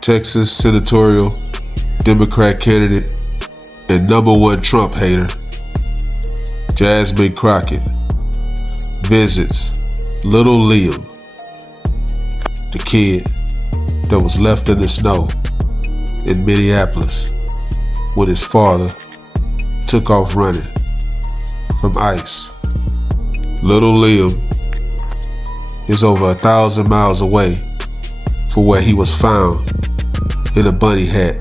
Texas senatorial Democrat candidate and #1 Trump hater, Jasmine Crockett, visits little Liam, the kid that was left in the snow in Minneapolis when his father took off running from ICE. Little Liam is over 1,000 miles away from where he was found in a bunny hat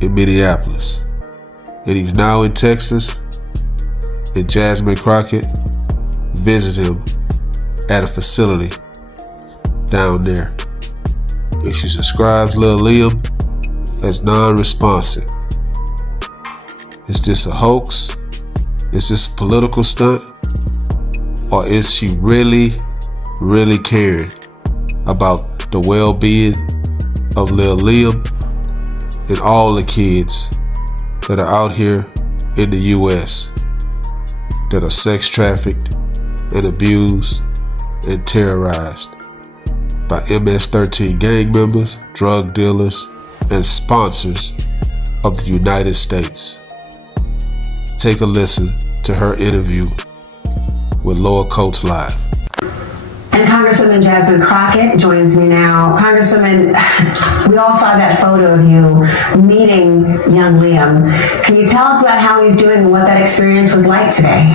in Minneapolis. And he's now in Texas, and Jasmine Crockett visits him at a facility down there. And she describes little Liam as non-responsive. Is this a hoax? Is this a political stunt? Or is she really caring about the well-being of little Liam and all the kids that are out here in the U.S. that are sex trafficked and abused and terrorized by MS-13 gang members, drug dealers, and sponsors of the United States? Take a listen to her interview with Lower Coats Live. And Congresswoman Jasmine Crockett joins me now. Congresswoman, we all saw that photo of you meeting young Liam. Can you tell us about how he's doing and what that experience was like today?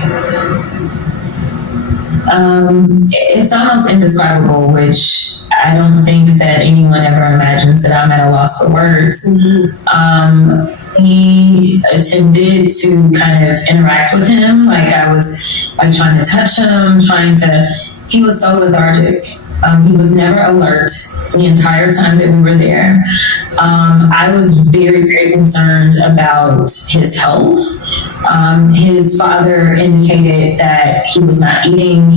It's almost indescribable, which I don't think that anyone ever imagines that I'm at a loss for words. Mm-hmm. He attempted to kind of interact with him, like I was like trying to touch him, he was so lethargic. He was never alert the entire time that we were there. I was very concerned about his health. His father indicated that he was not eating,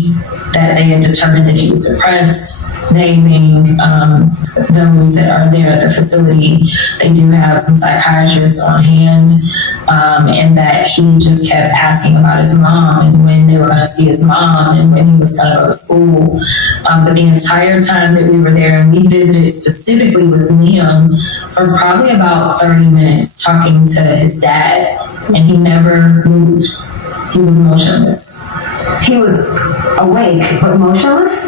that they had determined that he was depressed. They being those that are there at the facility, they do have some psychiatrists on hand, and that he just kept asking about his mom and when they were going to see his mom and when he was going to go to school. But the entire time that we were there, and we visited specifically with Liam for probably about 30 minutes talking to his dad, and he never moved. He was motionless. He was awake but motionless?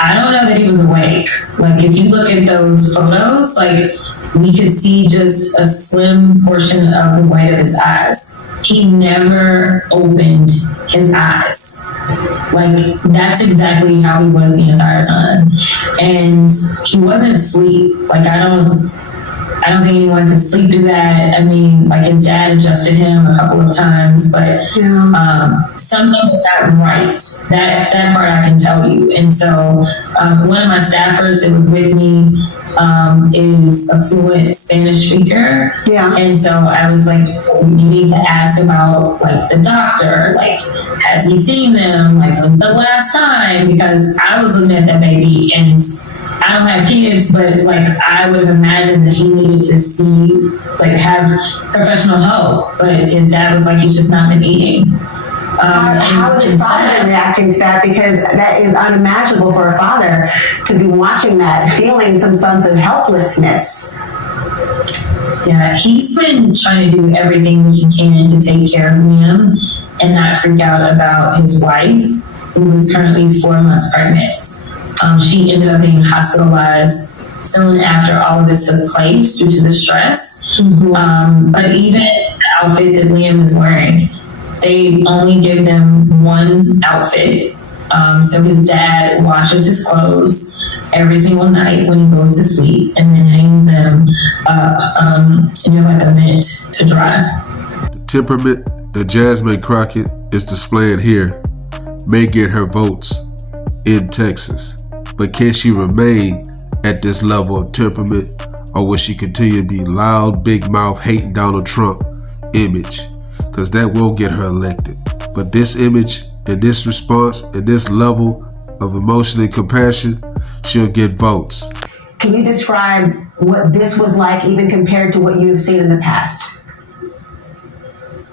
I don't know that he was awake. Like, if you look at those photos, like, we could see just a slim portion of the white of his eyes. He never opened his eyes. Like, that's exactly how he was the entire time. And he wasn't asleep. Like, I don't think anyone could sleep through that. I mean, like, his dad adjusted him a couple of times, but something was not right. That part I can tell you. And so one of my staffers that was with me is a fluent Spanish speaker. Yeah. And so I was like, you need to ask about, like, the doctor. Like, has he seen them? Like, when's the last time? Because I was looking at that baby, and I don't have kids, but, like, I would have imagined that he needed to see, like, have professional help. But his dad was like, he's just not been eating. How is his father reacting to that? Because that is unimaginable for a father to be watching that, feeling some sense of helplessness. Yeah, he's been trying to do everything he can to take care of Liam and not freak out about his wife, who was currently 4 months pregnant. She ended up being hospitalized soon after all of this took place due to the stress. Mm-hmm. But even the outfit that Liam is wearing, they only give them one outfit. So his dad washes his clothes every single night when he goes to sleep, and then hangs them up in like a vent to dry. The temperament that Jasmine Crockett is displaying here may get her votes in Texas, but can she remain at this level of temperament, or will she continue to be loud, big mouth, hating Donald Trump image? Because that will get her elected. But this image and this response and this level of emotion and compassion, she'll get votes. Can you describe what this was like, even compared to what you've seen in the past?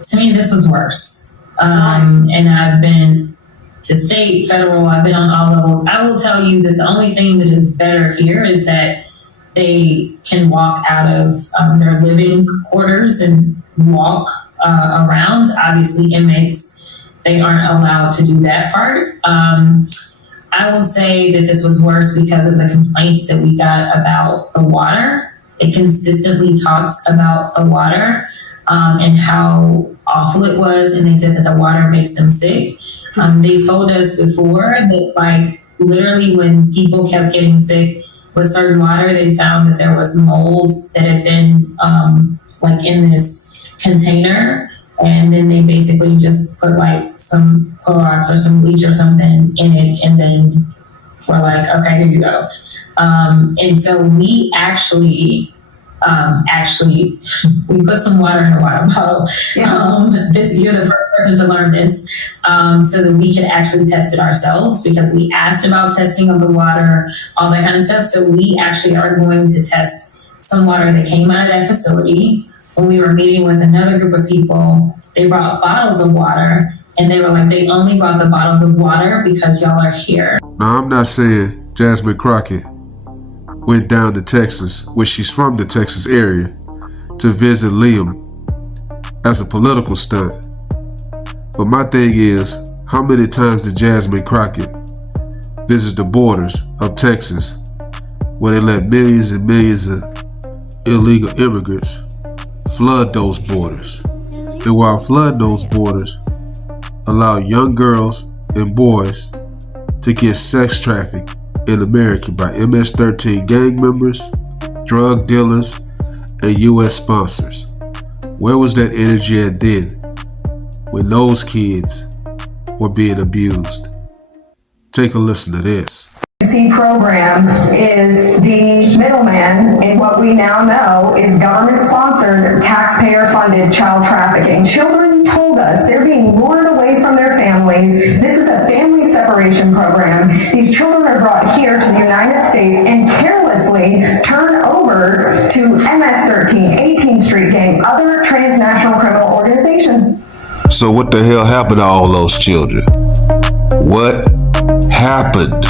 To me, this was worse. And I've been to state, federal. I've been on all levels. I will tell you that the only thing that is better here is that they can walk out of their living quarters and walk around. Obviously, inmates, they aren't allowed to do that part. I will say that this was worse because of the complaints that we got about the water. They consistently talked about the water and how awful it was, and they said that the water makes them sick. They told us before that, like, literally when people kept getting sick with certain water, they found that there was mold that had been like in this container, and then they basically just put like some Clorox or some bleach or something in it, and then we're like, okay, here you go. And so we actually we put some water in a water bottle. You're the first person to learn this, so that we could actually test it ourselves, because we asked about testing of the water, all that kind of stuff. So we actually are going to test some water that came out of that facility. When we were meeting with another group of people, they brought bottles of water, and they were like, they only brought the bottles of water because y'all are here. Now, I'm not saying Jasmine Crockett went down to Texas, where she's from, the Texas area, to visit Liam as a political stunt. But my thing is, how many times did Jasmine Crockett visit the borders of Texas, where they let millions and millions of illegal immigrants flood those borders? And while flooding those borders, allow young girls and boys to get sex trafficked in America by MS-13 gang members, drug dealers, and U.S. sponsors. Where was that energy at then, when those kids were being abused? Take a listen to this. The program is the middleman in what we now know is government-sponsored, taxpayer-funded child trafficking. Children told us they're being lured away from their families. This is a family separation program. These children are brought here to the United States and carelessly turned over to MS-13, 18th Street Gang, other transnational criminal organizations. So what the hell happened to all those children? What happened?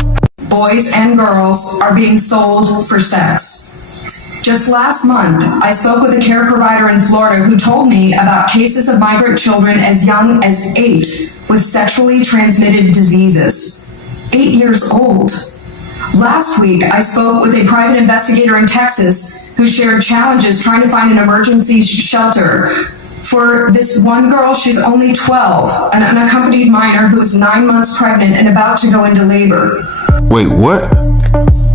Boys and girls are being sold for sex. Just last month, I spoke with a care provider in Florida who told me about cases of migrant children as young as 8 with sexually transmitted diseases. 8 years old. Last week, I spoke with a private investigator in Texas who shared challenges trying to find an emergency shelter for this one girl. She's only 12, an unaccompanied minor who is 9 months pregnant and about to go into labor. Wait, what?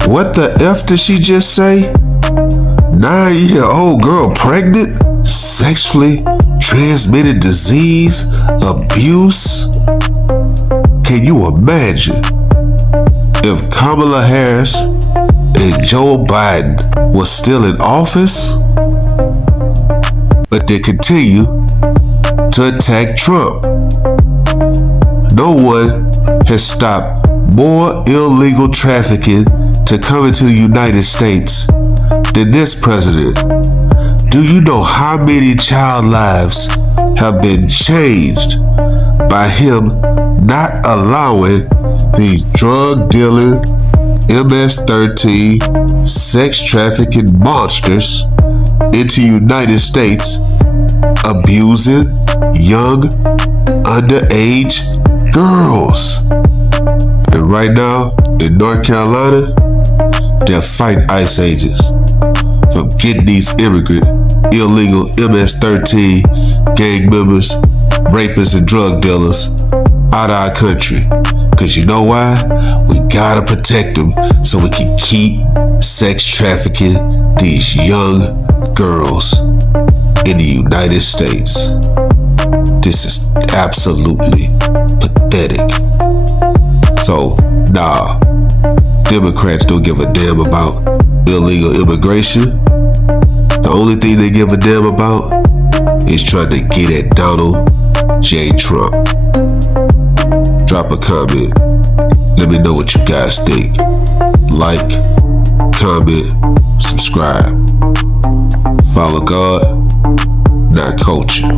What the F did she just say? 9-year-old girl pregnant? Sexually transmitted disease? Abuse? Can you imagine if Kamala Harris and Joe Biden was still in office? But they continue to attack Trump. No one has stopped more illegal trafficking to come into the United States than this president. Do you know how many child lives have been changed by him not allowing these drug dealing, MS-13, sex trafficking monsters into United States, abusing young, underage girls? And right now, in North Carolina, they're fighting ICE agents from getting these immigrant, illegal MS-13 gang members, rapists, and drug dealers out of our country. Because you know why? We gotta protect them so we can keep sex trafficking these young girls in the United States. This is absolutely pathetic. So, nah, Democrats don't give a damn about illegal immigration. The only thing they give a damn about is trying to get at Donald J. Trump. Drop a comment. Let me know what you guys think. Like, comment, subscribe. Follow God, not culture.